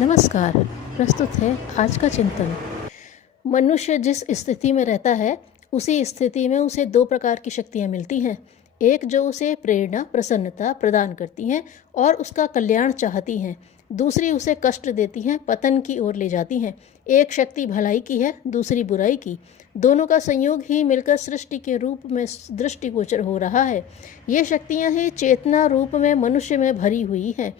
नमस्कार। प्रस्तुत है आज का चिंतन। मनुष्य जिस स्थिति में रहता है उसी स्थिति में उसे दो प्रकार की शक्तियाँ मिलती हैं। एक जो उसे प्रेरणा प्रसन्नता प्रदान करती हैं और उसका कल्याण चाहती हैं, दूसरी उसे कष्ट देती हैं, पतन की ओर ले जाती हैं। एक शक्ति भलाई की है, दूसरी बुराई की। दोनों का संयोग ही मिलकर सृष्टि के रूप में दृष्टिगोचर हो रहा है। ये शक्तियाँ ही चेतना रूप में मनुष्य में भरी हुई हैं।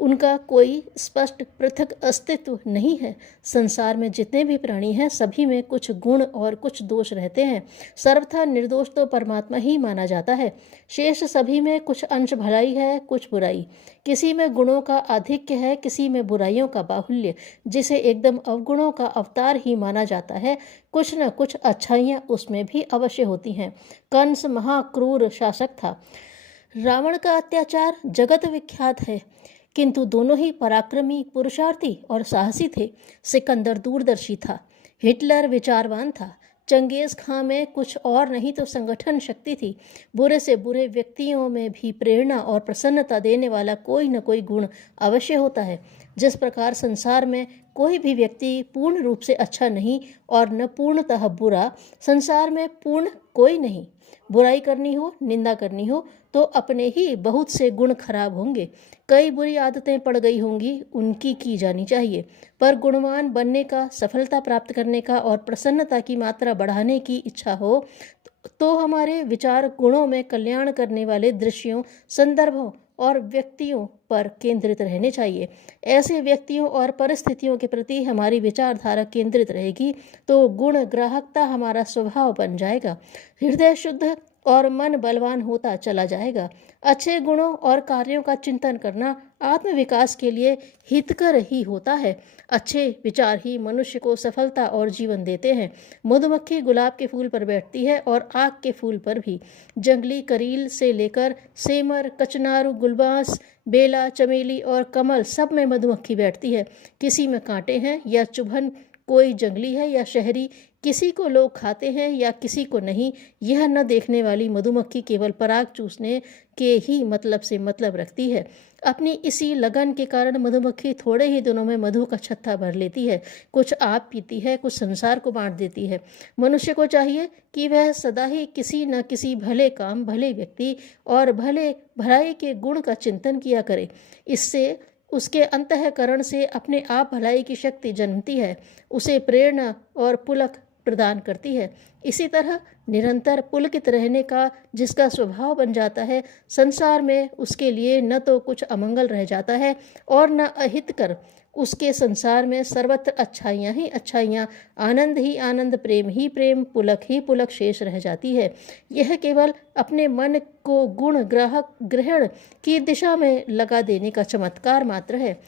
उनका कोई स्पष्ट पृथक अस्तित्व नहीं है। संसार में जितने भी प्राणी हैं सभी में कुछ गुण और कुछ दोष रहते हैं। सर्वथा निर्दोष तो परमात्मा ही माना जाता है। शेष सभी में कुछ अंश भलाई है, कुछ बुराई। किसी में गुणों का आधिक्य है, किसी में बुराइयों का बाहुल्य, जिसे एकदम अवगुणों का अवतार ही माना जाता है। कुछ न कुछ अच्छाइयाँ उसमें भी अवश्य होती हैं। कंस महाक्रूर शासक था। रावण का अत्याचार जगत विख्यात है, किंतु दोनों ही पराक्रमी, पुरुषार्थी और साहसी थे। सिकंदर दूरदर्शी था, हिटलर विचारवान था। चंगेज खां में कुछ और नहीं तो संगठन शक्ति थी। बुरे से बुरे व्यक्तियों में भी प्रेरणा और प्रसन्नता देने वाला कोई न कोई गुण अवश्य होता है। जिस प्रकार संसार में कोई भी व्यक्ति पूर्ण रूप से अच्छा नहीं और न पूर्णतः बुरा, संसार में पूर्ण कोई नहीं। बुराई करनी हो, निंदा करनी हो तो अपने ही बहुत से गुण खराब होंगे। कई बुरी आदतें पड़ गई होंगी, उनकी की जानी चाहिए। पर गुणवान बनने का, सफलता प्राप्त करने का और प्रसन्नता की मात्रा बढ़ाने की इच्छा हो तो हमारे विचार गुणों में कल्याण करने वाले दृश्यों, संदर्भों और व्यक्तियों पर केंद्रित रहने चाहिए। ऐसे व्यक्तियों और परिस्थितियों के प्रति हमारी विचारधारा केंद्रित रहेगी तो गुण ग्राहकता हमारा स्वभाव बन जाएगा। हृदय शुद्ध और मन बलवान होता चला जाएगा। अच्छे गुणों और कार्यों का चिंतन करना आत्मविकास के लिए हितकर ही होता है। अच्छे विचार ही मनुष्य को सफलता और जीवन देते हैं। मधुमक्खी गुलाब के फूल पर बैठती है और आक के फूल पर भी। जंगली करील से लेकर सेमर, कचनारू, गुलबास, बेला, चमेली और कमल सब में मधुमक्खी बैठती है। किसी में कांटे हैं या चुभन, कोई जंगली है या शहरी, किसी को लोग खाते हैं या किसी को नहीं, यह न देखने वाली मधुमक्खी केवल पराग चूसने के ही मतलब से मतलब रखती है। अपनी इसी लगन के कारण मधुमक्खी थोड़े ही दिनों में मधु का छत्ता भर लेती है। कुछ आप पीती है, कुछ संसार को बांट देती है। मनुष्य को चाहिए कि वह सदा ही किसी न किसी भले काम, भले व्यक्ति और भले भलाई के गुण का चिंतन किया करे। इससे उसके अंतःकरण से अपने आप भलाई की शक्ति जन्मती है, उसे प्रेरणा और पुलक प्रदान करती है। इसी तरह निरंतर पुलकित रहने का जिसका स्वभाव बन जाता है, संसार में उसके लिए न तो कुछ अमंगल रह जाता है और न अहितकर। उसके संसार में सर्वत्र अच्छाइयाँ ही अच्छाइयाँ, आनंद ही आनंद, प्रेम ही प्रेम, पुलक ही पुलक शेष रह जाती है। यह केवल अपने मन को गुण ग्राहक ग्रहण की दिशा में लगा देने का चमत्कार मात्र है।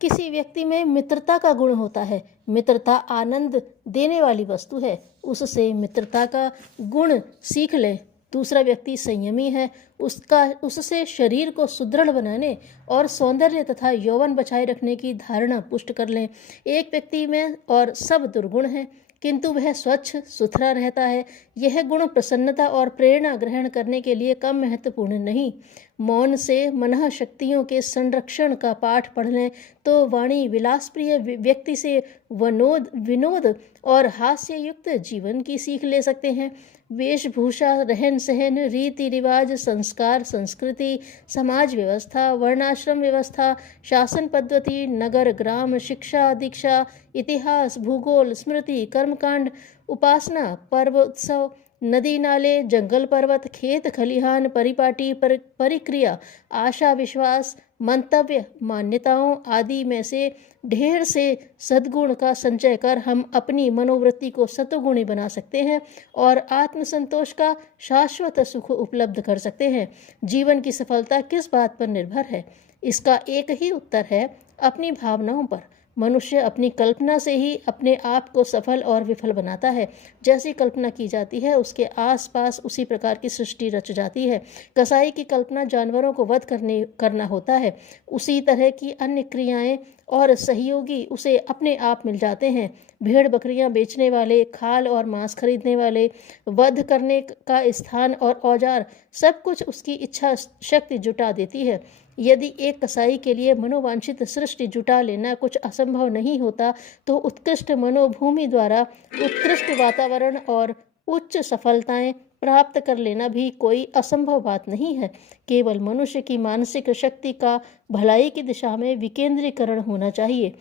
किसी व्यक्ति में मित्रता का गुण होता है। मित्रता आनंद देने वाली वस्तु है, उससे मित्रता का गुण सीख लें। दूसरा व्यक्ति संयमी है, उससे शरीर को सुदृढ़ बनाने और सौंदर्य तथा यौवन बचाए रखने की धारणा पुष्ट कर लें। एक व्यक्ति में और सब दुर्गुण हैं, किंतु वह स्वच्छ सुथरा रहता है। यह गुण प्रसन्नता और प्रेरणा ग्रहण करने के लिए कम महत्वपूर्ण नहीं। मौन से मन शक्तियों के संरक्षण का पाठ पढ़ लें तो वाणी विलास प्रिय व्यक्ति से विनोद और हास्य युक्त जीवन की सीख ले सकते हैं। वेशभूषा, रहन सहन, रीति रिवाज, संस्कार, संस्कृति, समाज व्यवस्था, वर्णाश्रम व्यवस्था, शासन पद्धति, नगर ग्राम, शिक्षा दीक्षा, इतिहास, भूगोल, स्मृति, कर्मकांड, उपासना, पर्व उत्सव, नदी नाले, जंगल पर्वत, खेत खलिहान, परिपाटी, परिक्रिया, आशा विश्वास, मंतव्य, मान्यताओं आदि में से ढेर से सद्गुण का संचय कर हम अपनी मनोवृत्ति को सतोगुणी बना सकते हैं और आत्मसंतोष का शाश्वत सुख उपलब्ध कर सकते हैं। जीवन की सफलता किस बात पर निर्भर है? इसका एक ही उत्तर है, अपनी भावनाओं पर। मनुष्य अपनी कल्पना से ही अपने आप को सफल और विफल बनाता है। जैसी कल्पना की जाती है उसके आसपास उसी प्रकार की सृष्टि रच जाती है। कसाई की कल्पना जानवरों को वध करना होता है, उसी तरह की अन्य क्रियाएं और सहयोगी उसे अपने आप मिल जाते हैं। भेड़ बकरियां बेचने वाले, खाल और मांस खरीदने वाले, वध करने का स्थान और औजार, सब कुछ उसकी इच्छा शक्ति जुटा देती है। यदि एक कसाई के लिए मनोवांछित सृष्टि जुटा लेना कुछ असंभव नहीं होता, तो उत्कृष्ट मनोभूमि द्वारा उत्कृष्ट वातावरण और उच्च सफलताएं प्राप्त कर लेना भी कोई असंभव बात नहीं है। केवल मनुष्य की मानसिक शक्ति का भलाई की दिशा में विकेंद्रीकरण होना चाहिए।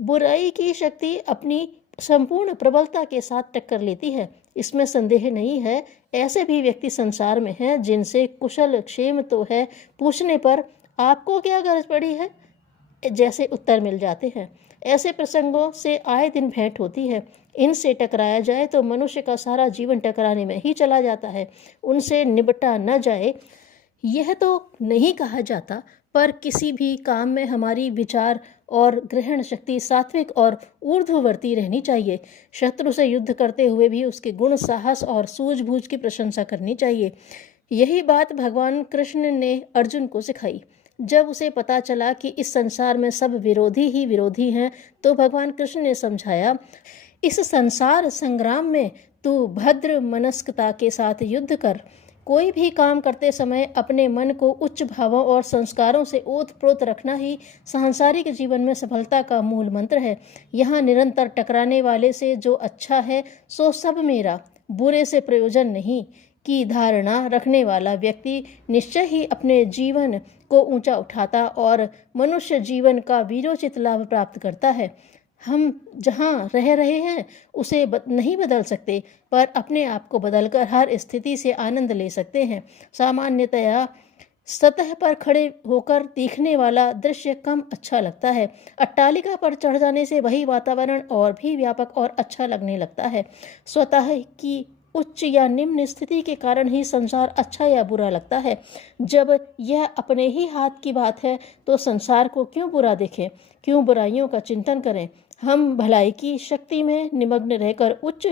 बुराई की शक्ति अपनी संपूर्ण प्रबलता के साथ टक्कर लेती है, इसमें संदेह नहीं है। ऐसे भी व्यक्ति संसार में हैं जिनसे कुशल क्षेम तो है, पूछने पर आपको क्या गरज पड़ी है जैसे उत्तर मिल जाते हैं। ऐसे प्रसंगों से आए दिन भेंट होती है। इनसे टकराया जाए तो मनुष्य का सारा जीवन टकराने में ही चला जाता है। उनसे निपटा न जाए यह तो नहीं कहा जाता, पर किसी भी काम में हमारी विचार और ग्रहण शक्ति सात्विक और ऊर्ध्ववर्ती रहनी चाहिए। शत्रु से युद्ध करते हुए भी उसके गुण, साहस और सूझबूझ की प्रशंसा करनी चाहिए। यही बात भगवान कृष्ण ने अर्जुन को सिखाई। जब उसे पता चला कि इस संसार में सब विरोधी ही विरोधी हैं, तो भगवान कृष्ण ने समझाया, इस संसार संग्राम में तू भद्र मनस्कता के साथ युद्ध कर। कोई भी काम करते समय अपने मन को उच्च भावों और संस्कारों से ओत-प्रोत रखना ही सांसारिक जीवन में सफलता का मूल मंत्र है। यहाँ निरंतर टकराने वाले से जो अच्छा है सो सब मेरा, बुरे से प्रयोजन नहीं की धारणा रखने वाला व्यक्ति निश्चय ही अपने जीवन को ऊंचा उठाता और मनुष्य जीवन का वीरोचित लाभ प्राप्त करता है। हम जहाँ रह रहे हैं उसे नहीं बदल सकते, पर अपने आप को बदलकर हर स्थिति से आनंद ले सकते हैं। सामान्यतया सतह पर खड़े होकर देखने वाला दृश्य कम अच्छा लगता है। अट्टालिका पर चढ़ जाने से वही वातावरण और भी व्यापक और अच्छा लगने लगता है। स्वतः की उच्च या निम्न स्थिति के कारण ही संसार अच्छा या बुरा लगता है। जब यह अपने ही हाथ की बात है तो संसार को क्यों बुरा देखें, क्यों बुराइयों का चिंतन करें। हम भलाई की शक्ति में निमग्न रहकर उच्च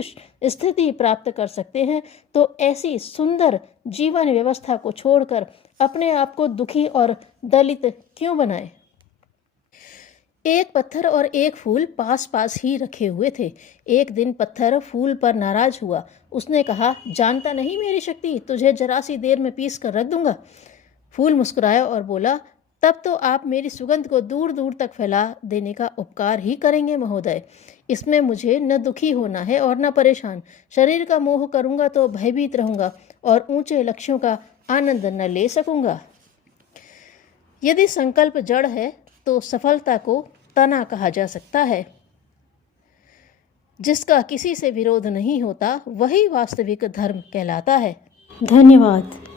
स्थिति प्राप्त कर सकते हैं, तो ऐसी सुंदर जीवन व्यवस्था को छोड़कर अपने आप को दुखी और दलित क्यों बनाएं। एक पत्थर और एक फूल पास पास ही रखे हुए थे। एक दिन पत्थर फूल पर नाराज हुआ। उसने कहा, जानता नहीं मेरी शक्ति, तुझे जरा सी देर में पीस कर रख दूंगा। फूल मुस्कुराया और बोला, तब तो आप मेरी सुगंध को दूर दूर तक फैला देने का उपकार ही करेंगे महोदय। इसमें मुझे न दुखी होना है और न परेशान। शरीर का मोह करूंगा तो भयभीत रहूंगा और ऊंचे लक्ष्यों का आनंद न ले सकूंगा। यदि संकल्प जड़ है तो सफलता को तना कहा जा सकता है। जिसका किसी से विरोध नहीं होता वही वास्तविक धर्म कहलाता है। धन्यवाद।